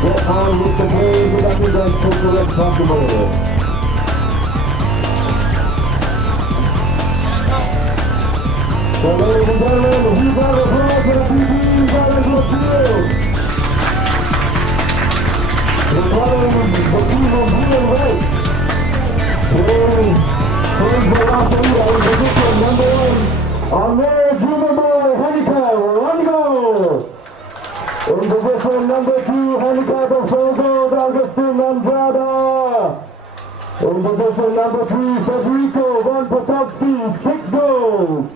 Get on with the game without the gun, take the responsibility. So ladies and gentlemen, we've got a applause for the PBs out of the field. We're calling the team of blue and white. Playing Velocity in position number 1. Ameer Jumabhoy, handicap, 1 goal. In position number 2, handicap of Selangor, Agustin Andrada. In position number 3, Federico Von Potobsky, 6 goals.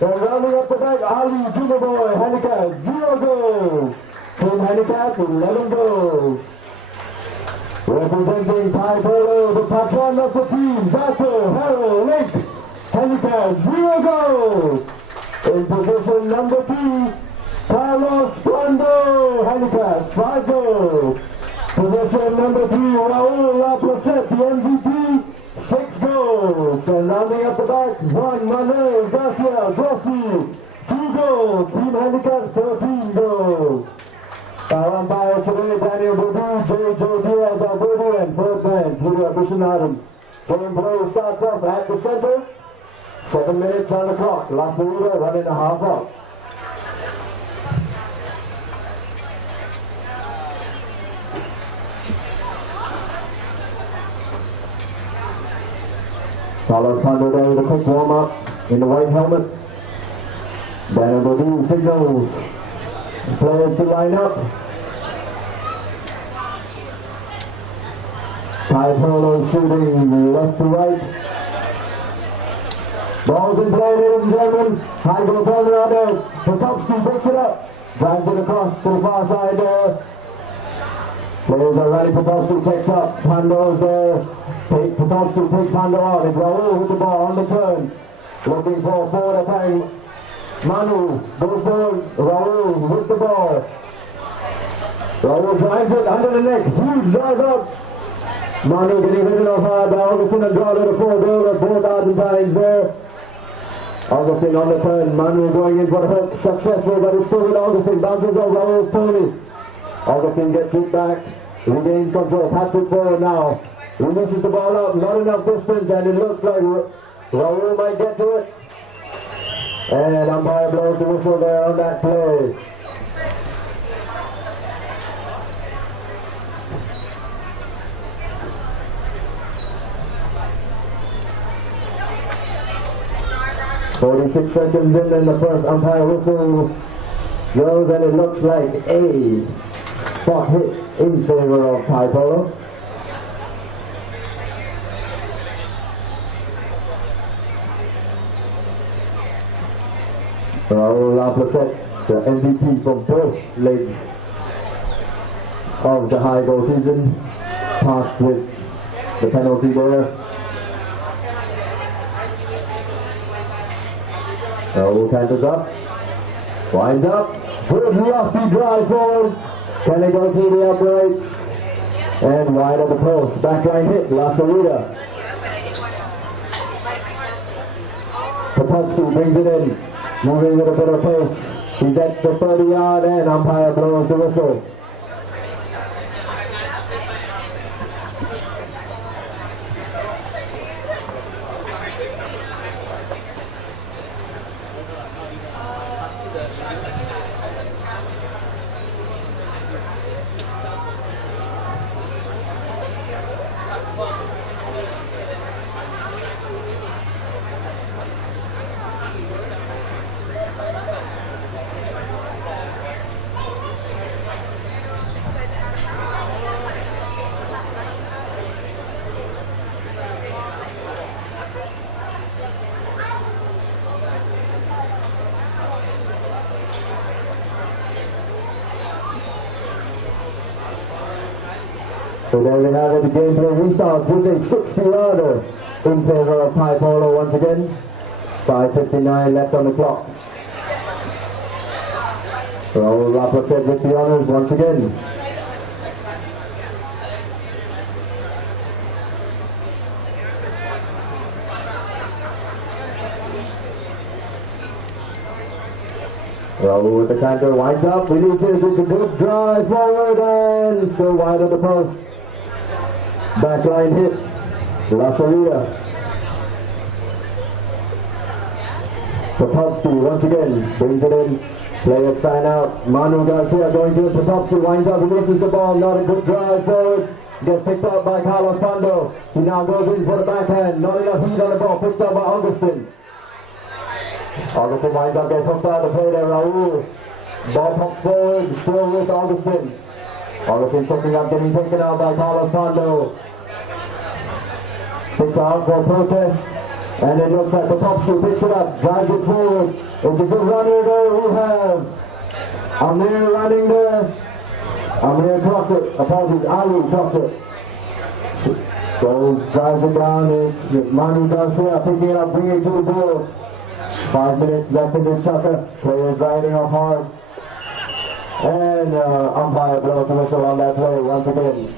And rounding up the back, Ameer Jumabhoy, handicap, 0 goals. Team handicap, 11 goals. Representing Thai Polo, the patron of the team, Dato, Harald, handicap, 0 goals. In position number 2, Pando, handicap, 5 goals. Position number 3, Raul Laplacette, the MVP, 6 goals. And rounding up the back, Juan, Manuel, Garcia, 2 goals. Team handicap, 13 goals. Our umpire today, Daniel Bodu, J.J. Diaz, Alberto, and third man, Peter Abishanatham. Game play starts off at the center. 7 minutes on the clock. La Florida, 1.5 up. Carlos Pando there with a quick warm-up in the white helmet. Daniel Bodu signals players to line up. Thai Polo shooting left to right. Ball's in play, ladies and gentlemen. High goes on around there. Potobsky picks it up. Drives it across to the far side there. Players are ready. Potobsky takes up. Pando's there. Potobsky takes Pando out. It's Raul with the ball on the turn. Looking for a forward attack. Manu goes forward. Raul with the ball. Raul drives it under the neck. Huge drive up. Manu getting rid of hard. Agustin Andrada, the 4 goal. Both Argentines there. Agustin on the turn. Manu going in for the hook. Successful, but it's still with Agustin. Bounces over Raul's Tony. Agustin gets it back. Regains control. Pats it forward now. He misses the ball out. Not enough distance, and it looks like Raul might get to it. And umpire blows the whistle there on that play. "46 seconds in, and the first umpire whistle goes, and it looks like a spot hit in favor of Thai Polo. Raul Laplacette, the MVP from both legs of the high goal season, passed with the penalty there. Raul canters up, winds up, good lofty drive forward. Can they go through the uprights? And wide of the post, backline hit, La Sarita. Potobsky brings it in. Moving with a bit of pace. He's at the 30-yard and umpire blows the whistle. So there we have it, the gameplay restarts with a 60-yarder in favor of Thai Polo once again. 5:59 left on the clock. Raul Laplacette with the honors once again. Raul with the counter, winds up, releases with a good drive forward and still wide of the post. Backline hit, Sarita. Potobsky once again brings it in. Players fan out. Manuel Garcia going to it. Potobsky winds up, releases the ball. Not a good drive forward. Gets picked up by Pando. He now goes in for the backhand. Not enough heat on the ball. Picked up by Agustin. Agustin winds up, gets hooked out of the play there. Raul. Ball pumped forward. Still with Agustin. Agustin checking up, getting taken out by Pando. Picks out for protest. And it looks like Potobsky picks it up, drives it forward. It's a good runner there. We have Ameer running there. Ameer clocks it. Apologies, Ali clocks it. Goes, drives it down. It's Manuel Garcia picking it up, bringing it to the boards. 5 minutes left in this chapter. Players riding off hard. And umpire blows a whistle on that play once again.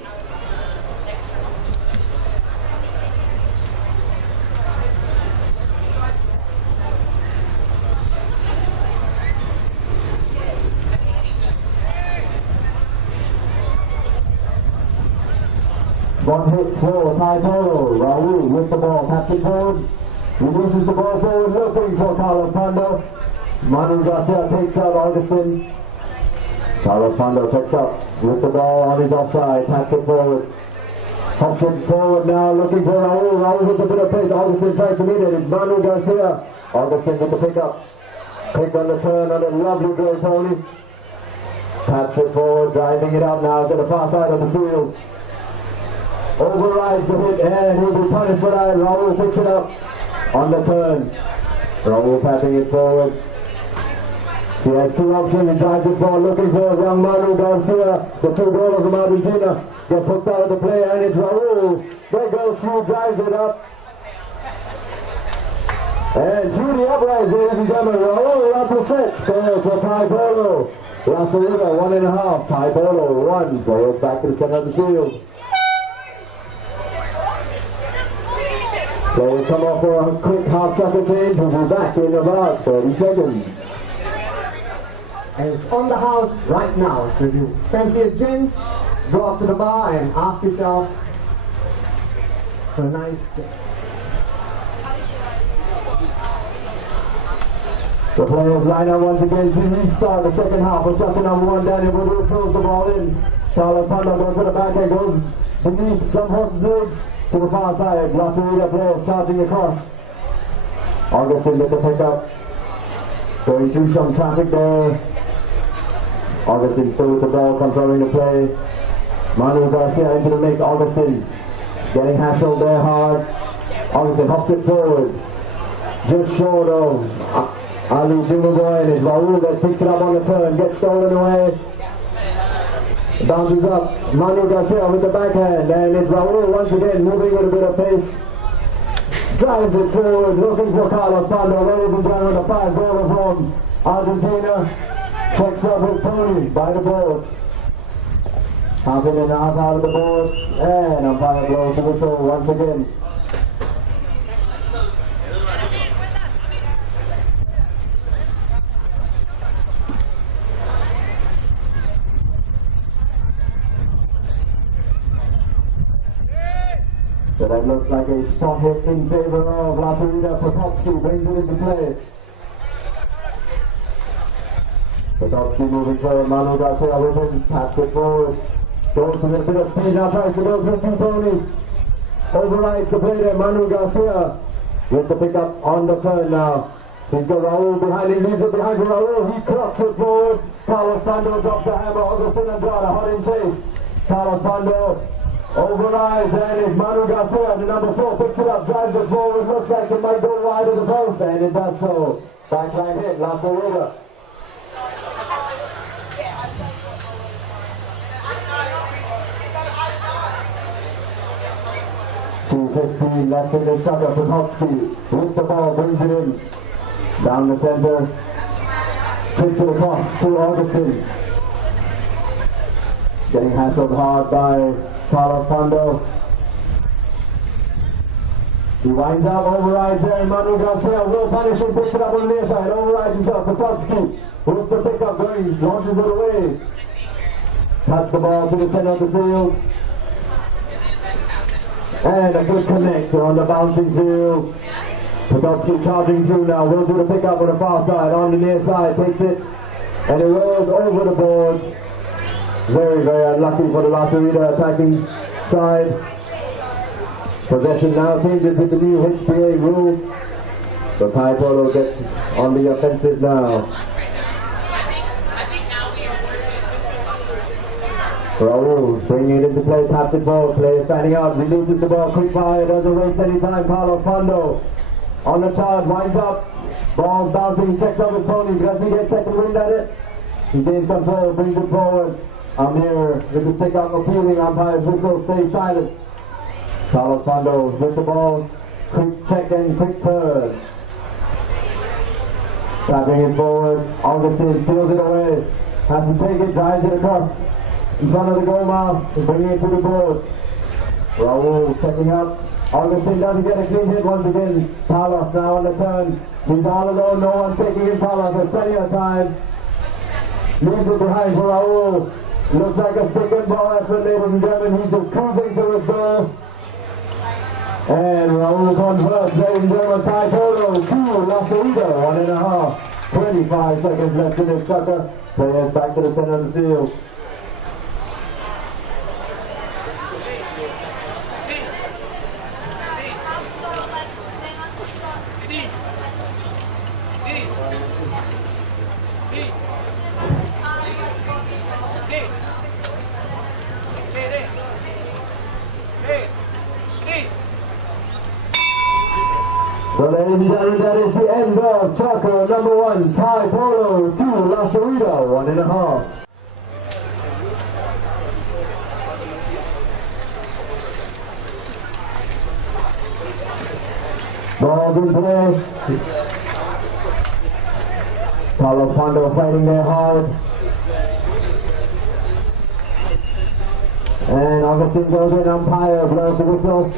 One hit for Polo. Raul with the ball, taps it forward, releases the ball forward, looking for Pando. Manuel Garcia takes out Agustin. Pando picks up with the ball on his offside, taps it forward. Hops it forward now, looking for Raul. Raul hits a bit of pace. Agustin tries to meet it. It's Manuel Garcia. Agustin with the pickup. Picked on the turn on a lovely goal, Tony. Taps it forward, driving it out now to the far side of the field. Overrides the hit and he'll be punished for that. Raul picks it up on the turn. Raul patting it forward. He has two options. He drives it forward looking for young Manuel Garcia. The two goalers from Argentina. Gets hooked out of the play and it's Raul. There goes Hugh, drives it up. And through the uprights, ladies and gentlemen, Raul Laplacette scores for Polo. Sarita 1.5. Polo 1. Goes back to the center of the field. Players come off for a quick half-chapter change. We'll be back in about 30 seconds. And it's on the house right now. If you fancy a drink, go up to the bar and ask yourself for a nice drink. The players line up once again to restart the second half. We're checking number 1, Daniel Will throws the ball in. Pando goes to the back and goes beneath some horse's legs. To the far side, Sarita players charging across. Agustin with the pickup. Going through some traffic there. Agustin still with the ball, controlling the play. Manuel Garcia into the mix. Agustin getting hassled there hard. Agustin hops it forward. Just short of Ameer Jumabhoy, and it's Raul that picks it up on the turn. Gets stolen away. Bounces up, Manuel Garcia with the backhand, and it's Raul once again moving with a bit of pace. Drives it forward, looking for Pando. Ladies and gentlemen, the 5-goaler from Argentina checks up with Tony by the boards. Half in and half out of the boards, and umpire blows the whistle once again. So that looks like a spot hit in favor of Sarita. Potobsky brings it into play. Potobsky moving forward, Manuel Garcia with him, taps it forward. Goes to a bit of speed now, tries to go through two Tonys. Overrides the play there, Manuel Garcia with the pickup on the turn now. He's got Raul behind him, leaves it behind for Raul. He clocks it forward. Pando drops the hammer. Agustin Andrada hot in chase. Pando overrides, and it's Manuel Garcia, the number 4, picks it up, drives it forward, looks like it might go wide of the post, and it does so. Backline hit, Sarita. .2:15 left in the shot of Potobsky with the ball, brings it in. Down the center, takes it across to Agustin. Getting hassled hard by Pando. He winds up, overrides there, and Manuel Garcia will punish him, picks it up on the near side, overrides himself. Potobsky with the pickup going, launches it away. Cuts the ball to the center of the field. And a good connect on the bouncing field. Potobsky charging through now, will do the pickup on the far side, on the near side, takes it, and it rolls over the boards. Very, very unlucky for the Laplacette attacking side. Possession now changes with the new HPA rule. So Thai Polo gets on the offensive now. Raul bringing it into play, taps it forward, player standing out, releases the ball, quick fire, doesn't waste any time. Carlos Pando on the charge, winds up, ball bouncing, checks up his pony, does he get second wind at it? He gains control, brings it forward. Ameer with the stick up, appealing, umpire's whistle, stays silent. Carlos Pando with the ball, quick check and quick turn. Tapping it forward, Agustin steals it away, has to take it, drives it across in front of the goal mouth, bringing it to the board. Raul checking up, Agustin doesn't get a clean hit once again. Carlos now on the turn, he's all alone, no one taking him. Carlos has plenty of time, leaves it behind for Raul. Looks like a second ball effort, ladies and gentlemen, he's just cruising to his goal. And Raul converts, ladies and gentlemen, Thai Polo, 2, Laplacette, 1.5. 25 seconds left in this sucker. Players back to the center of the field. So ladies and gentlemen, that is the end of chapter number 1, Thai Polo 2, Laplacette, 1.5. Ball in play. Carlos Pando fighting there hard. And Agustin goes in, umpire blows the whistle.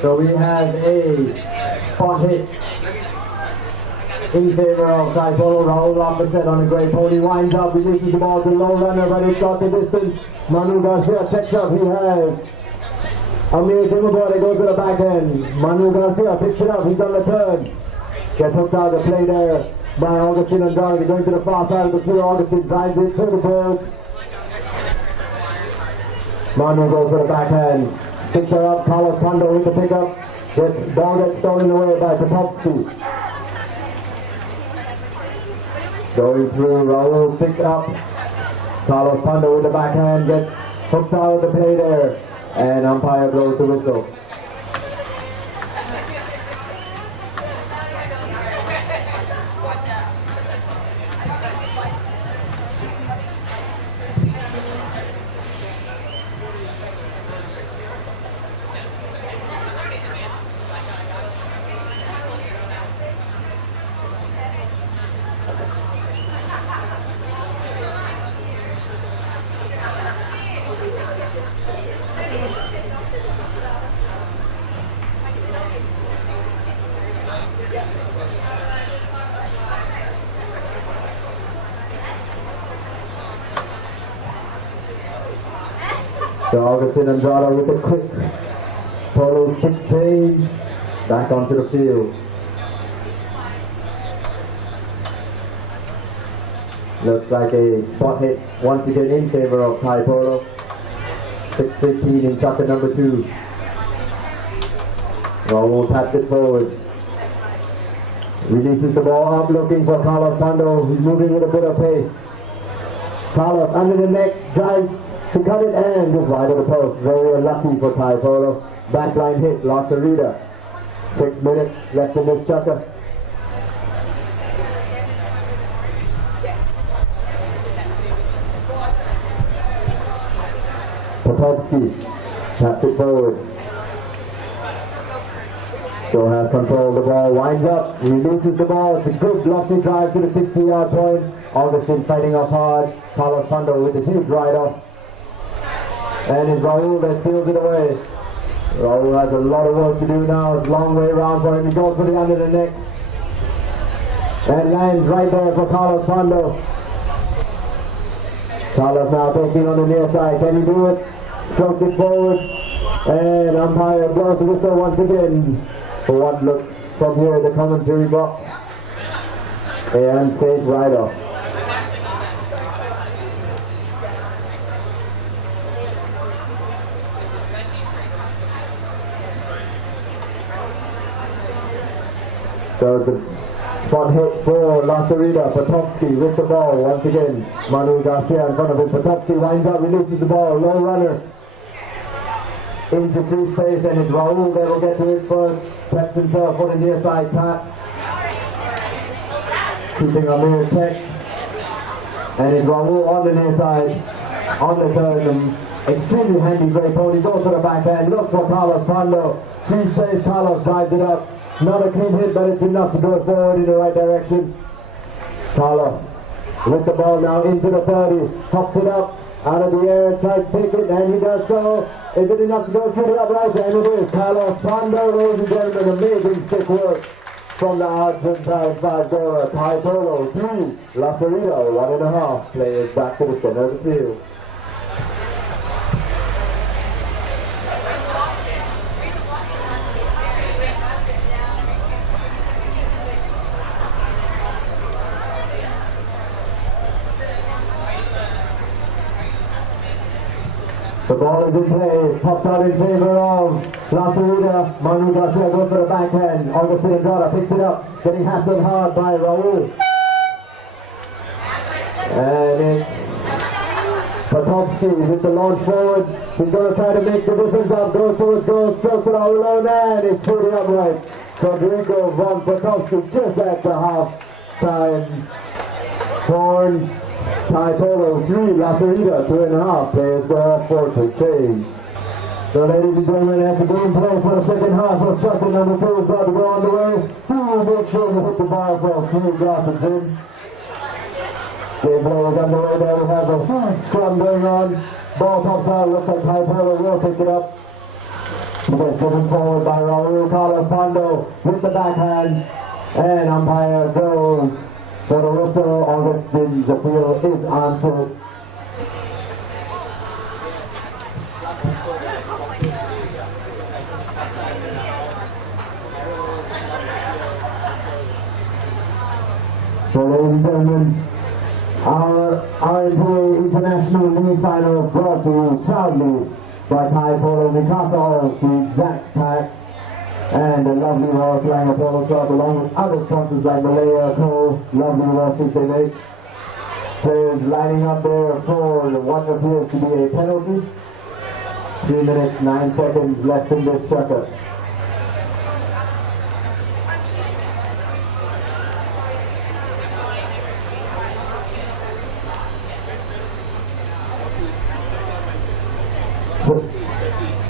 So we have a spot hit in favor of Thai Polo. Raul Laplacette on a great pony, winds up, releases the ball to low runner, but it's got the distance. Manuel Garcia checks up, he has Ameer Jumabhoy, they go to the back end. Manuel Garcia picks it up, he's on the turn. Gets hooked out of the play there by Agustin Andrada, going to the far side of the field. Agustin drives it to the board. Manuel goes to the backhand. Picks her up, Carlos Pando with the pickup. Ball gets stolen away by Potobsky. Going through, Raul picks up. Carlos Pando with the backhand, gets hooked out of the play there. And umpire blows the whistle. So Agustin Andrada with a quick Polo kick change back onto the field. Looks like a spot hit once again in favor of Thai Polo. 6:15 in chapter number 2. Raul taps it forward. Releases the ball up, looking for Carlos Pando. He's moving with a bit of pace. Carlos under the neck, drives to cut it and just wide of the post. Very unlucky for Thai Polo. Backline hit, Laplacette. 6 minutes left in this chapter. Potobsky taps it forward. Still has control of the ball, winds up, releases the ball. It's a good lofty drive to the 60-yard point. Agustin fighting up hard. Carlos Pando with a huge ride-off. And it's Raul that steals it away. Raul has a lot of work to do now. It's a long way around for him. He goes for the under the neck. And lands right there for Carlos Pando. Carlos now taking on the near side. Can he do it? Strokes it forward. And umpire blows the whistle once again. For what looks from here, the commentary box. And safe right off. So the spot hit for Sarita. Potobsky with the ball once again. Manuel Garcia in front of him. Potobsky winds up, releases the ball. Low runner into free space, and it's Raul that will get to it first. Taps himself for the near side tap. Keeping Ameer check. And it's Raul on the near side. On the turn. Extremely handy great pony. Goes to the backhand. Looks for Carlos Pando. Free space. Carlos drives it up. Not a clean hit, but it's enough to go forward in the right direction. Carlos with the ball now into the 30. Hops it up. Out of the air, tries to take it, and he does so. Is it enough to go through the upright? And it is. Carlos Pando, ladies and gentlemen, amazing stick work from the Argentine 5-goaler. Tie Polo, 3. Sarita, 1.5. Players back to the center of the field. The ball is in play, popped out in favor of Sarita. Manuel Garcia goes for the backhand. Agustin Andrada picks it up, getting hassled hard by Raul. And it's Potobsky with the launch forward. He's going to try to make the difference up. Goes towards goal, strokes it all alone, and it's through the upright. Federico Von Potobsky just at the half time. Horn. Tie Polo 3, Sarita 2.5. Players go off for to change. So ladies and gentlemen, that's the game play for the second half of second number 2 is about to go on the way. Who make sure to hit the bar for a few glasses in. Game play is underway there. We have a huge scrum going on. Ball pops out, looks like Tie Polo will pick it up. He gets driven forward by Raul. Carlos Pando with the backhand. And umpire goes for the whistle. Augustin's appeal is answered. So ladies and gentlemen, our RMPA International League Final brought to you proudly by Thai Polo Mikasa, the exact pack, and the lovely horse Selangor Polo Club, along with other sponsors like Malaya Co. Lovely horses they make. Players lining up there for what appears to be a penalty. 3 minutes, 9 seconds left in this circuit.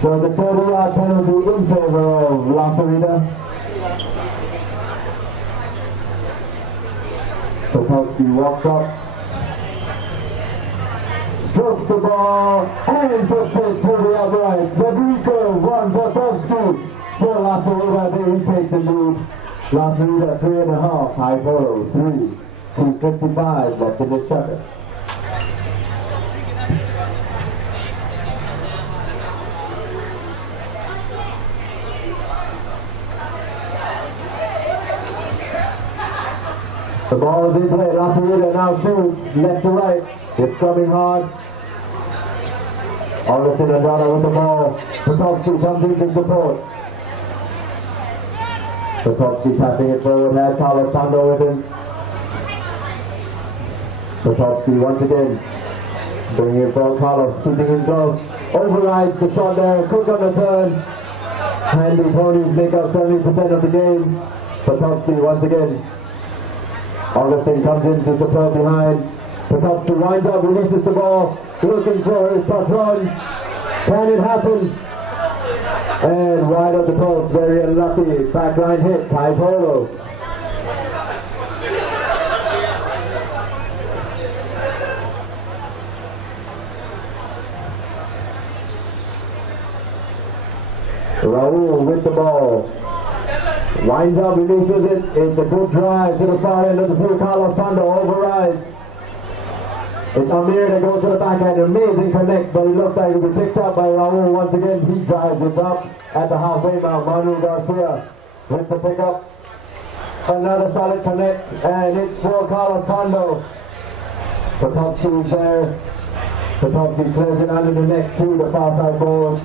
So the 30-yard penalty in favor of Sarita. Potobsky walks up, strokes the ball, and puts it to the upright. Federico Von Potobsky for Sarita. There he takes the lead. Sarita 3.5. High Polo 3. 2:55 left in the chapter. The ball is in play. Sarita now shoots left to right. It's coming hard. Agustin Andrada with the ball. Potobsky comes in to support. Potobsky passing it forward. Has Carlos Pando with him. Potobsky once again bringing it for Carlos, keeping him close. Overrides the shot there. Quick on the turn. Handy ponies make up 70% of the game. Potobsky once again. Agustin comes in to support behind. Potobsky winds up, releases the ball, looking for his patron. Can it happen? And wide of the post, very unlucky. Backline hit by Polo. Raul with the ball. Winds up, releases it. It's a good drive to the far end of the field. Carlos Pando overrides. It's Ameer that goes to the backhand. Amazing connect, but it looks like it'll be picked up by Raul once again. He drives it up at the halfway mark. Manuel Garcia with the pickup. Another solid connect, and it's for Carlos Pando. Potobsky is there. Potobsky clears it under the neck to the far side board.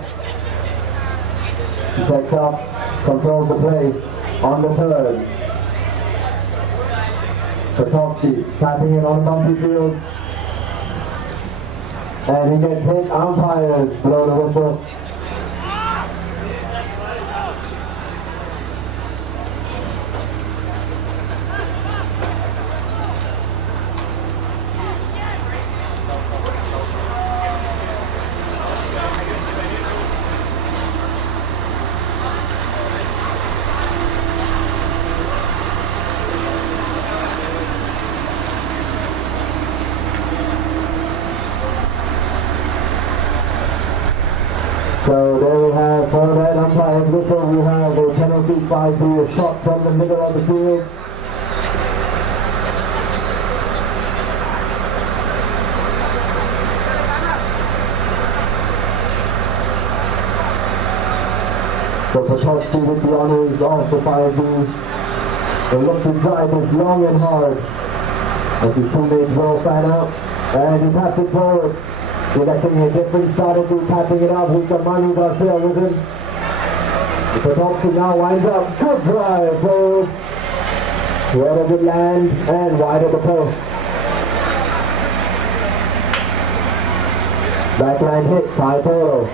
He takes up, controls the play on the third. Potobsky tapping it on the bumpy field. And he gets hit. Umpires blow the whistle. So there we have, for that umpire's whistle, we have a penalty 5-3, a shot from the middle of the field. So Potobsky with the honors of the 5-3. The look to drive is long and hard as his teammates roll flat out, and he passes it forward. Selecting a different strategy, tapping it up. He's got Manuel Garcia with him. Potobsky now winds up. Good drive forward. Where does it land? And wide of the post. Backline hit by Polo.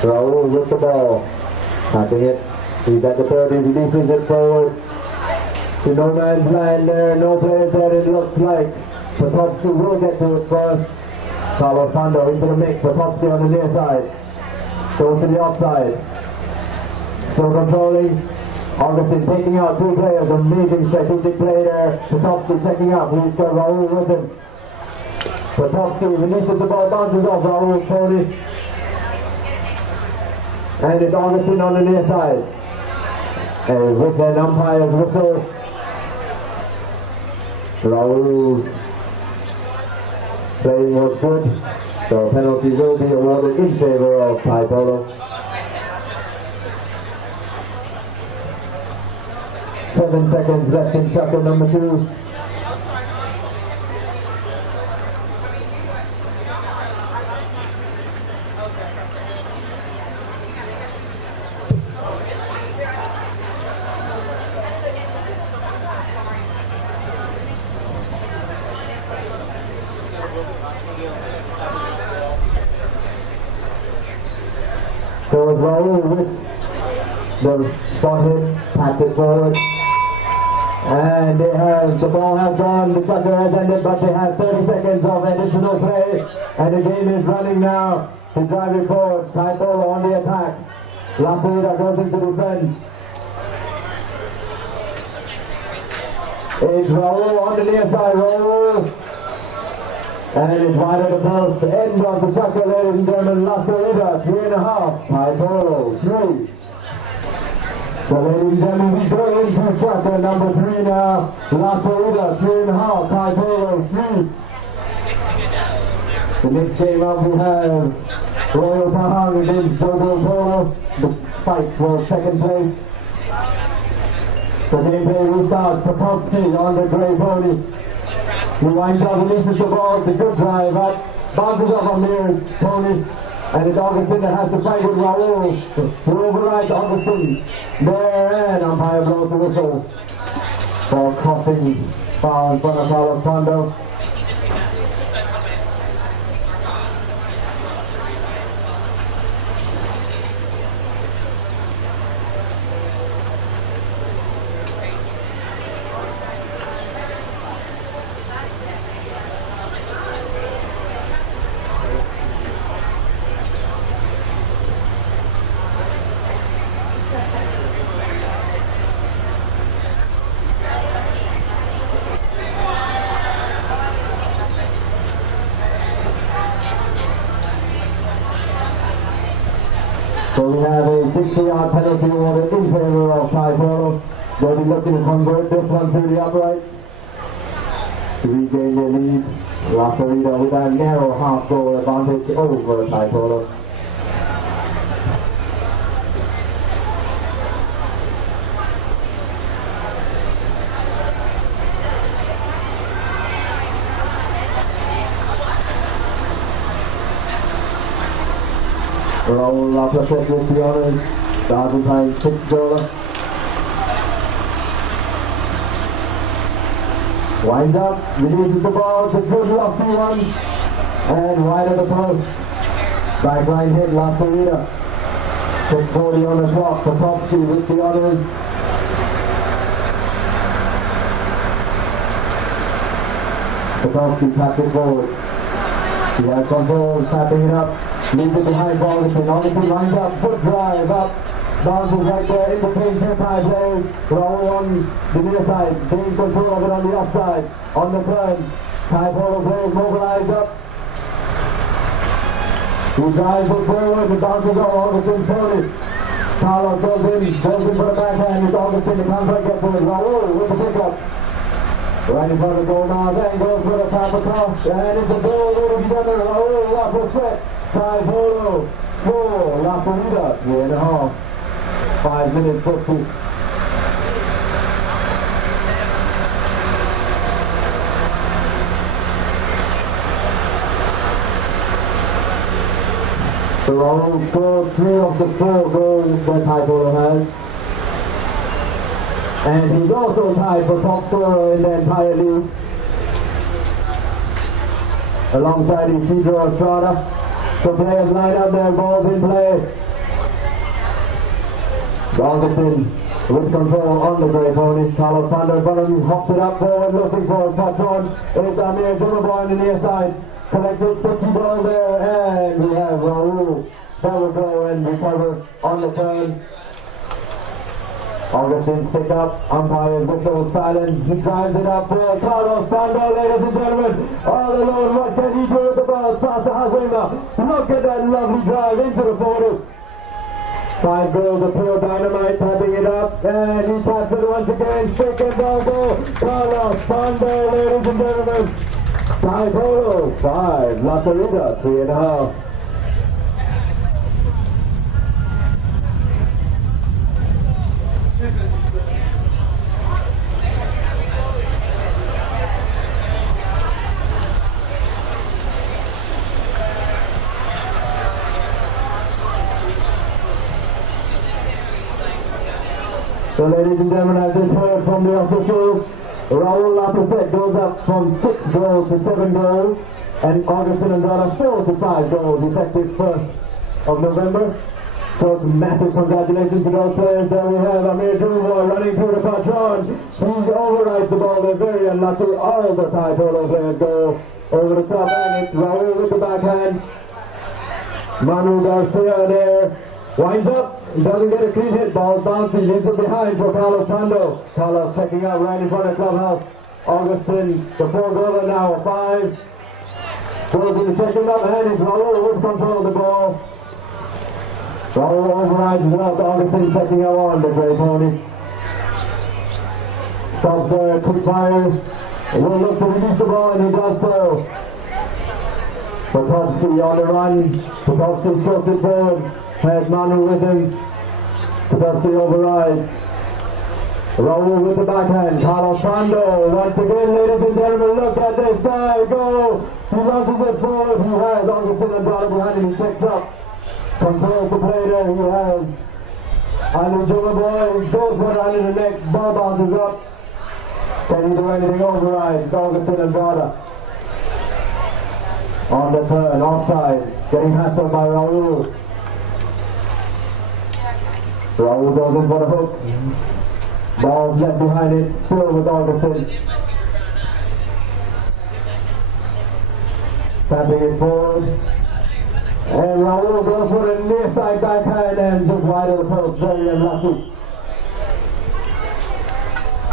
Raul with the ball. Tapping it. He's at the 30, releases it forward. To no man's land there, no players there, it looks like. Potobsky will get to it first. Carlos Pando into the mix. Potobsky on the near side. Goes to the offside. Still controlling. Agustin taking out two players. Amazing strategic play there. Potobsky checking up. He's got Raul with him. Potobsky releases the ball, bounces off Raul's pony. And it's Agustin on the near side. And with an umpire's whistle, Raul's playing was good, so penalty will be awarded in favor of Polo. 7 seconds left in shuttle number 2. So it's Raul with the shot hit, pass it forward. And they have, the ball has gone, the chucker has ended, but they have 30 seconds of additional play. And the game is running now to drive it forward. Polo on the attack. Laplacette goes into defense. It's Raul on the near side, Raul. And it's wide of the post. End of the chucker, ladies and gentlemen. Sarita, 3.5. Polo, 3. So ladies and gentlemen, we go into chucker number 3 now. Sarita, 3.5. Polo, 3. The next game up we have Royal Pahang against Polo. The fight for second place. The gameplay restarts. Potobsky on the grey pony. He winds up, releases the ball. It's a good drive up. Bounces off Ameer's pony. And it's Agustin that has to fight with Raul. He overrides Agustin. There, and umpire blows the whistle. Ball crossing foul in front of Harald Pando. So we have a 60-yard penalty awarded in favor of Thai Polo. They'll be looking to convert this one through the uprights to regain their lead. Sarita with a narrow half-goal advantage over Thai Polo. Raul Laplacette with the honors. The Argentine $6. Winds up, releases the ball, it's a good lofty one, and wide of the post. Backline hit, Sarita. 6:40 on the clock, Potobsky with the honors. Potobsky taps it forward. He has control, tapping it up. Leaves it behind Augustin. Augustin lines up, foot drive up. Bounces right there in between two Thai players. Raul on the near side, gains control of it on the offside. On the turn, Thai Polo players mobilized up. He drives it forward, it bounces off Augustin's pony. Carlos goes in for the backhand with Augustin. The counter gets to it. Raul with the pickup. Right in front of the goal now, then goes for the tap across. And it's a goal, ladies and gentlemen. Raul Laplacette. Thai Polo 4, Sarita 3.5. 5 minutes 50. So Raul scored 3 of the 4 goals that Thai Polo has. And he's also tied for top scorer in the entire league. Alongside Isidro Estrada. So players line up their balls in play. Augustin with control on the grey pony. Carlos Pando in front of him, hops it up forward, looking for a touch on. It's Ameer Jumabhoy on the near side. Collected sticky ball there, and we have Raul overthrow and recover on the turn. Augustin stick up, umpire's whistle silent. He drives it up for Carlos Pando, ladies and gentlemen. All alone, what can he do with the ball? Past the halfway mark. Look at that lovely drive into the photo. 5 goals of pure dynamite, tapping it up, and he taps it once again. Stick and ball goal. Carlos Pando, ladies and gentlemen. Thai Polo 5, Sarita 3.5. So ladies and gentlemen, as just heard from the officials, Raul Laplacette goes up from 6 goals to 7 goals, and Agustin Andrada 4 to 5 goals, effective 1st of November. So massive congratulations to those players. There we have Ameer Jumabhoy running through the patron. He overrides the ball. They're very unlucky. All the Thai Polo players go over the top, and it's Raul with the backhand. Garcia there. Winds up, he doesn't get a clean hit, ball bouncing, leaves it behind for Carlos Pando. Carlos checking out right in front of the clubhouse. Augustin, the 4-goaler now, a 5. Goes in the checking up, and it's Raul with control of the ball. Raul overrides as well to Augustin checking out on the grey pony. Stops there, quick fire. Will look to release the ball, and he does so. Potobsky on the run. Potobsky strokes it forward. Has Manuel with him. Potobsky overrides. Raul with the backhand. Carlos Pando once again, ladies and gentlemen, look at this side. Go! He launches it forward. He has Agustin Andrada behind him. He checks up. Controls the play there. He has Ameer Jumabhoy. Goes one under the neck. Ball bounces up. Can he do anything? Overrides Agustin Andrada. On the turn, offside. Getting hassled by Raul. Raul goes in for the hook. Ball left behind it, still with Augustin. Tapping it forward. And Raul goes for the near side backhand and just wide of the post. Very unlucky.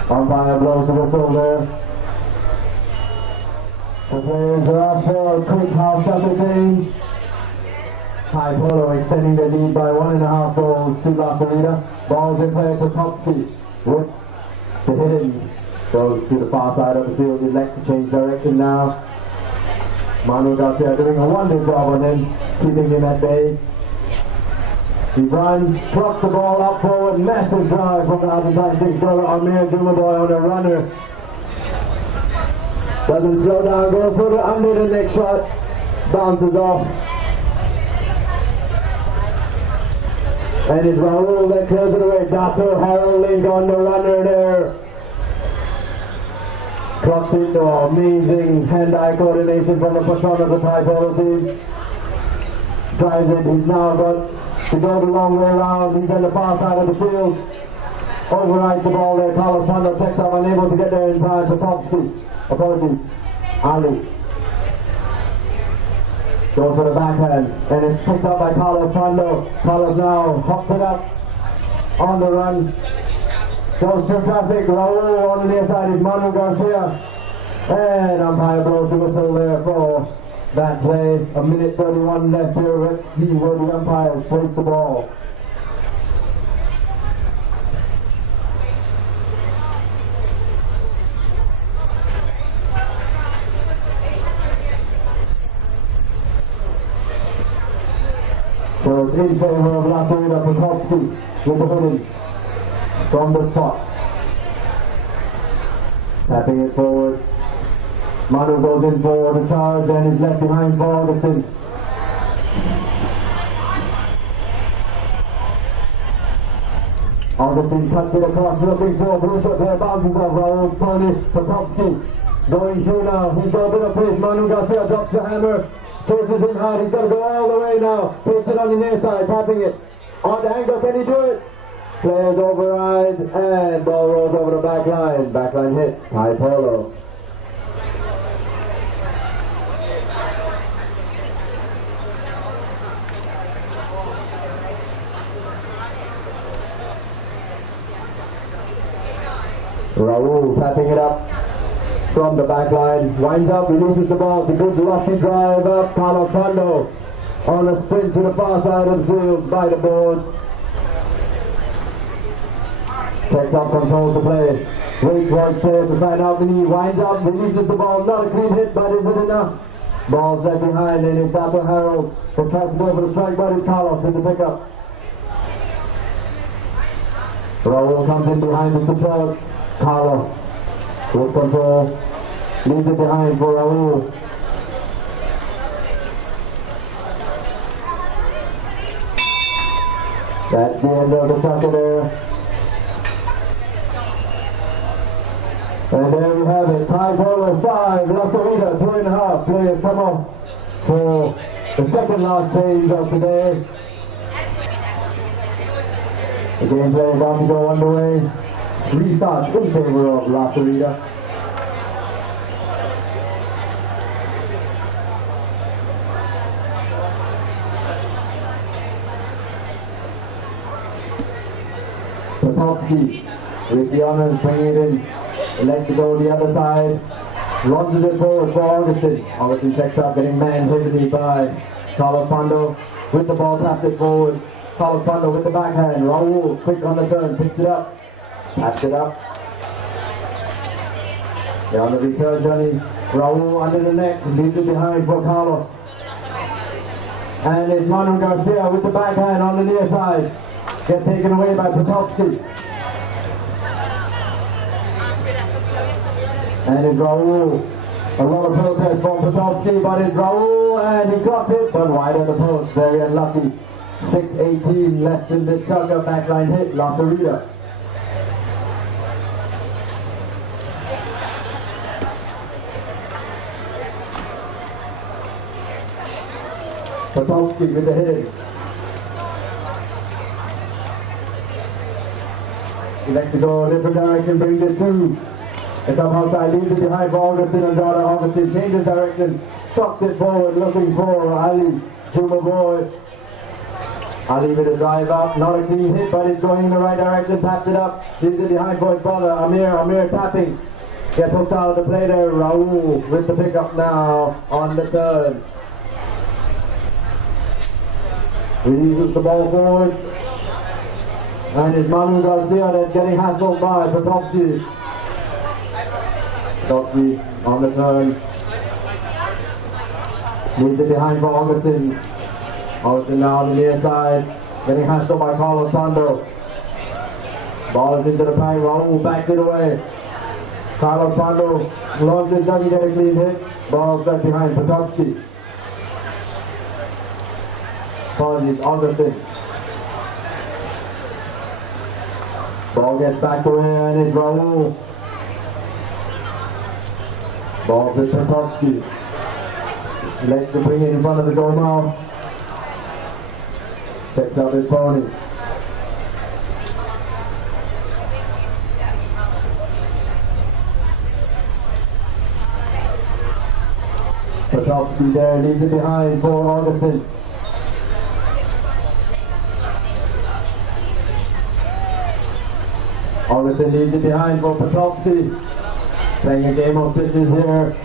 Umpire blows the whistle there. The players are up for a quick half-shot change. Polo extending the lead by 1.5 goals to La Sarita. Balls in play for Potobsky with the hitting. Goes to the far side of the field. He'd like to change direction now. Manuel Garcia doing a wonderful job on him, keeping him at bay. He runs, thrusts the ball up forward, massive drive from the Argentine goaler Ameer Jumabhoy on a runner. Doesn't slow down, goes for the under the next shot, bounces off. And it's Raul that clears it away. Dato, Harald link on the runner there. Clocks into amazing hand-eye coordination from the patron of the Polo team. Drives it, he's now got to go the long way around. He's on the far side of the field. Overrides the ball there. Pando checks up, unable to get there in time for Potobsky. Apologies. Ali. Goes for the backhand. And it's picked up by Pando. Palo's now hops it up on the run. Goes through traffic. Raul on the near side is Manuel Garcia. And umpire blows the whistle there for that play. 1:31 left here. Let's see where the umpires place the ball. So it's in favor of La Sarita. Potobsky with the hitting from the spot. Tapping it forward. Manuel goes in for the charge and is left behind for Agustin. Agustin cuts it across, looking for Bruce there, bounces off Raul, Potobsky going through now. He's got a bit of pace. Manuel Garcia drops the hammer, chases him hard. He's got to go all the way now. Takes it on the near side, tapping it on the angle. Can he do it? Players override and ball rolls over the back line. Back line hit. Polo. Raul tapping it up from the back line, winds up, releases the ball, it's a good rushy drive up, Pando on a sprint to the far side of the field by the boards. Checks up, controls the play, waits for his player to find out the knee, winds up, releases the ball, not a clean hit, but is it enough? Ball's left behind and it's Dato Harald that tries to go for the strike, but it's Carlos with the pickup. Raul comes in behind the support. Carlos with control, leaves it behind for Raul. That's the end of the chapter there. And there we have it. Polo 5, La Sarita 2.5. Players come off for the second last change of today. The gameplay is about to go underway. Restart in favor of La Sarita. Potobsky with the honors, bringing it in. Lets it go the other side. Runs it forward for Agustin. Agustin checks up, getting man-heavily by Pando with the ball, tapped it forward. Pando with the backhand. Raul quick on the turn, picks it up. Taps it up. They're on the return journey. Raul under the net, leaves it behind for Carlos. And it's Manuel Garcia with the backhand on the near side. Gets taken away by Potobsky. And it's Raul. A lot of protest from Potobsky, but it's Raul and he got it, but wide on the post. Very unlucky. 6:18 left in this chugger. Backline hit, La Sarita. Potobsky with the hit. He likes to go a different direction, brings it through. It's up outside, leaves it behind for Agustin Andrada. Agustin changes direction, stops it forward, looking for Ali Jumabhoy. Ali with a drive up, not a clean hit, but it's going in the right direction, taps it up, leaves it behind for his brother, Ameer tapping. Gets hooked out of the play there, Raul with the pickup now on the turn. Releases the ball forward. And it's Manuel Garcia that's getting hassled by Potobsky. Potobsky on the turn. Leaves it behind for Agustin. Agustin now on the near side. Getting hassled by Pando. Ball is into the paint. Raul backs it away. Pando launches, doesn't get a clean hit. Ball stuck behind Potobsky. Apologies, Agustin. Ball gets back away and it's Raul. Ball to Potobsky. Let's bring it in front of the goal now. Checks out his pony. Potobsky there, leaves it behind for Agustin. Agustin leaves it behind for Potobsky. Playing a game of pitches here.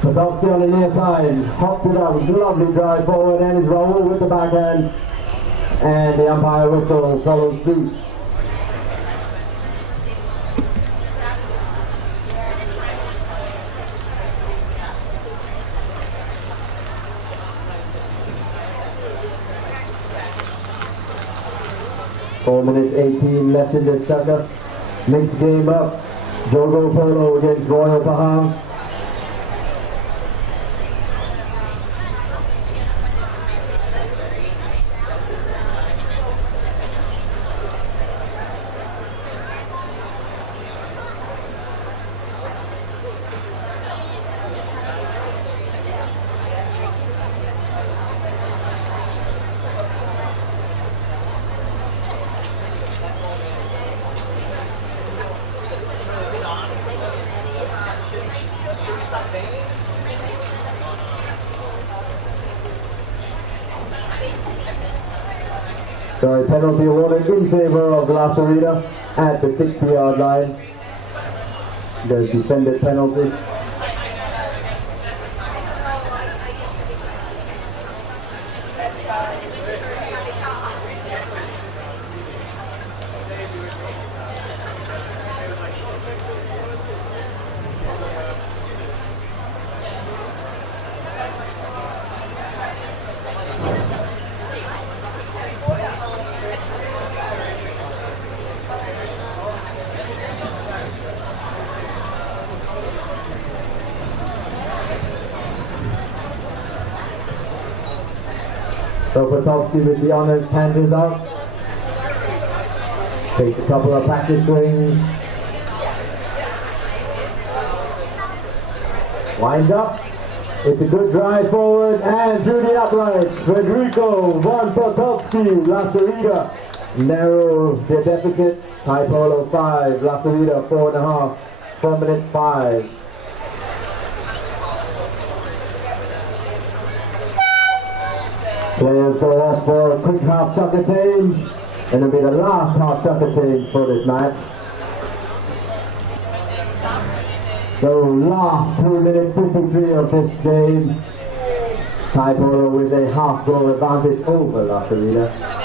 Potobsky on the near side, hops it up, lovely drive forward, and it's Raul with the backhand. And the umpire whistle follows suit. Four minutes 18 left in this sucker. Mixed game up. Polo against Royal Pahang. So a penalty awarded in favor of La Sarita at the 60-yard line. The defended penalty. So Potobsky with the honors canvas out. Takes a couple of practice swings. Winds up. It's a good drive forward and through the upright. Federico Von Potobsky, La Sarita narrow their deficit. High Polo 5, La Sarita 4.5, 4 minutes 5. Players go off for a quick half soccer change, and it'll be the last half soccer change for this match. So last 2 minutes 53 of this game. Thai Polo with a half goal advantage over La Sarita.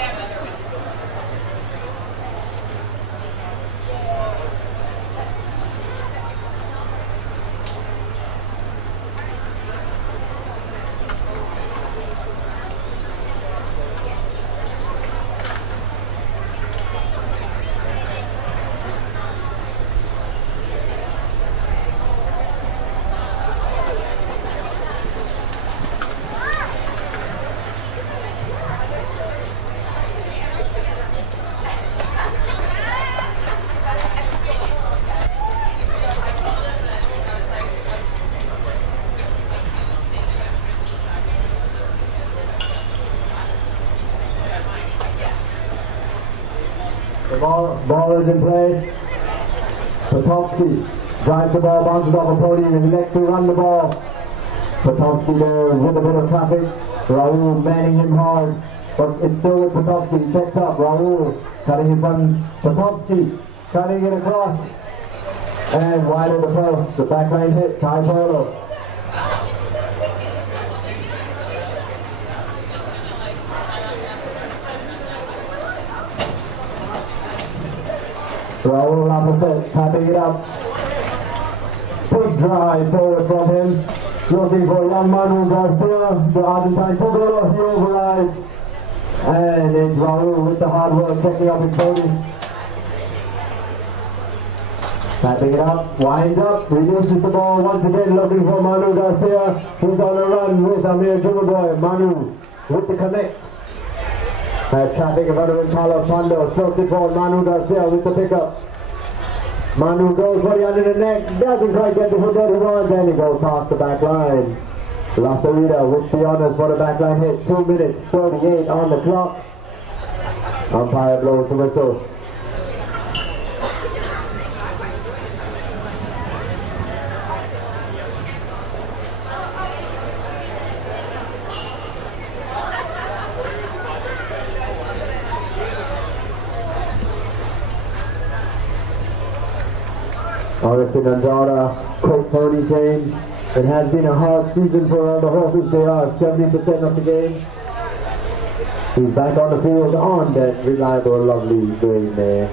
The ball is in play. Potobsky drives the ball, bounces off a podium, and he likes to run the ball. Potobsky there with a bit of traffic. Raul manning him hard, but it's still with Potobsky. He checks up. Raul cutting in front. Potobsky cutting it across. And wide of the post. The backline hit. Thai Polo. Raul Laplacette tapping it up. Big drive forward from him. Looking for young Manuel Garcia, the Argentine footballer. He overrides. And it's Raul with the hard work, checking up his body. Tapping it up, winds up, reduces the ball once again, looking for Manuel Garcia. He's on a run with Ameer Jumabhoy. Manu with the connect. Has traffic in front of him, Pando strokes it for Manuel Garcia with the pickup. Manu goes for the under the neck, doesn't quite get the hit that he wants, and he goes past the back line. Sarita with the honors for the back line hit. 2 minutes 38 on the clock. Umpire blows the whistle. Agustin Andrada, coat pony change. It has been a hard season for all the horses. They are 70% of the game. He's back on the field on that reliable, lovely green mare.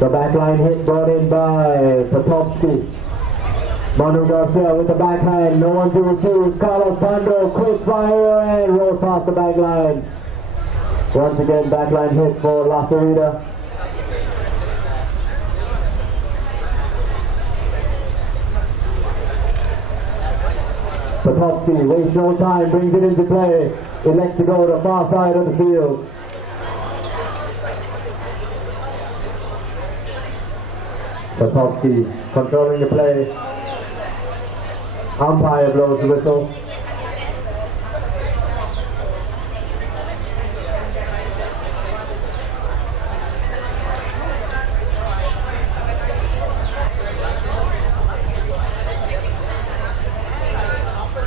The backline hit brought in by Potobsky. Manuel Garcia with the backhand, no one to receive. Carlos Pando, quick fire and rolls past the backline. Once again, backline hit for Sarita. Potobsky wastes no time, brings it into play. Elects to go to the far side of the field. Potobsky controlling the play. Umpire blows the whistle.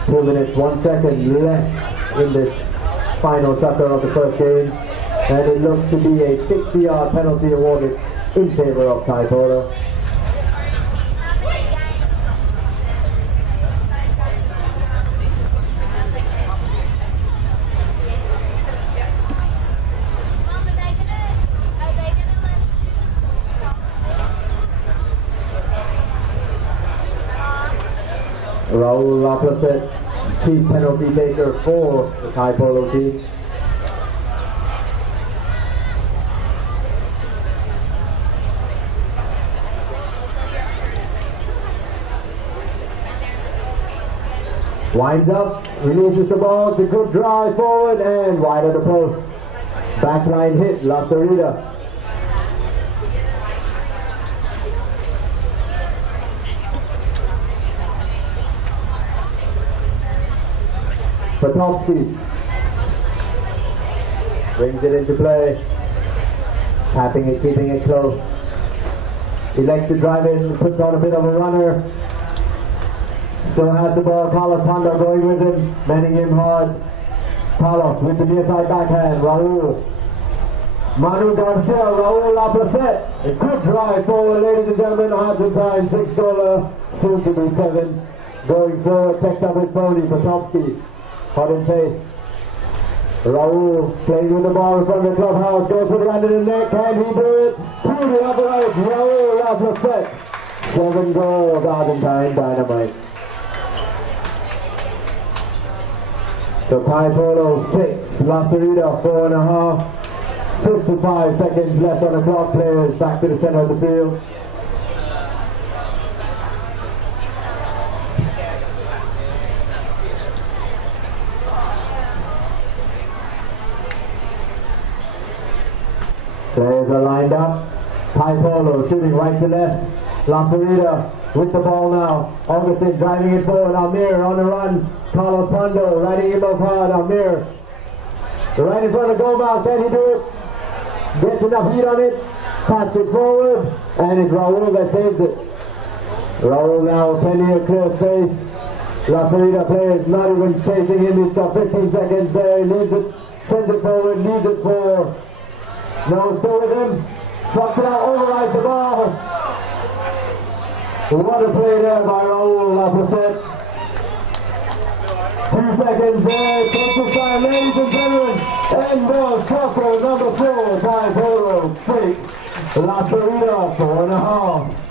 Two minutes, 1 second left in this final chapter of the first game, and it looks to be a 60-yard penalty awarded in favor of Polo. Raul Laplacette, chief penalty taker for the Thai Polo team. Winds up, releases the ball, it's a good drive forward and wide of the post. Backline hit, Sarita. Potobsky brings it into play, tapping it, keeping it close. He likes to drive in, puts on a bit of a runner. Still has the ball, Carlos Pando going with him, manning him hard. Carlos with the near side backhand, Raul. Manuel Garcia, Raul Laplacette. A good drive forward, ladies and gentlemen, Argentine, $6, soon to be 7. Going forward, checked up his pony, Potobsky. Hot in pace. Raul playing with the ball from the clubhouse, goes with it under the neck, can he do it? To the other right, Raul Laplacette. 7 goals, Argentine Dynamite. So Thai Polo 6, Sarita 4.5. 55 seconds left on the clock, players back to the center of the field. Players are lined up. Thai Polo shooting right to left. Sarita with the ball now. Agustin driving it forward. Ameer on the run. Carlos Pando riding him up hard. Ameer right in front of goal mouth. Can he do it? Gets enough heat on it. Pats it forward. And it's Raul that saves it. Raul now plenty of clear space. Sarita players not even chasing him. He's got 15 seconds there. He leaves it. Sends it forward. Leaves it for. No, still with him. Drops it out, overrides the ball. What a play there by Raul Laplacette. 2 seconds there. Takes his time, ladies and gentlemen. End of couple number 4 by Polo. 6. La Sarita, 4.5.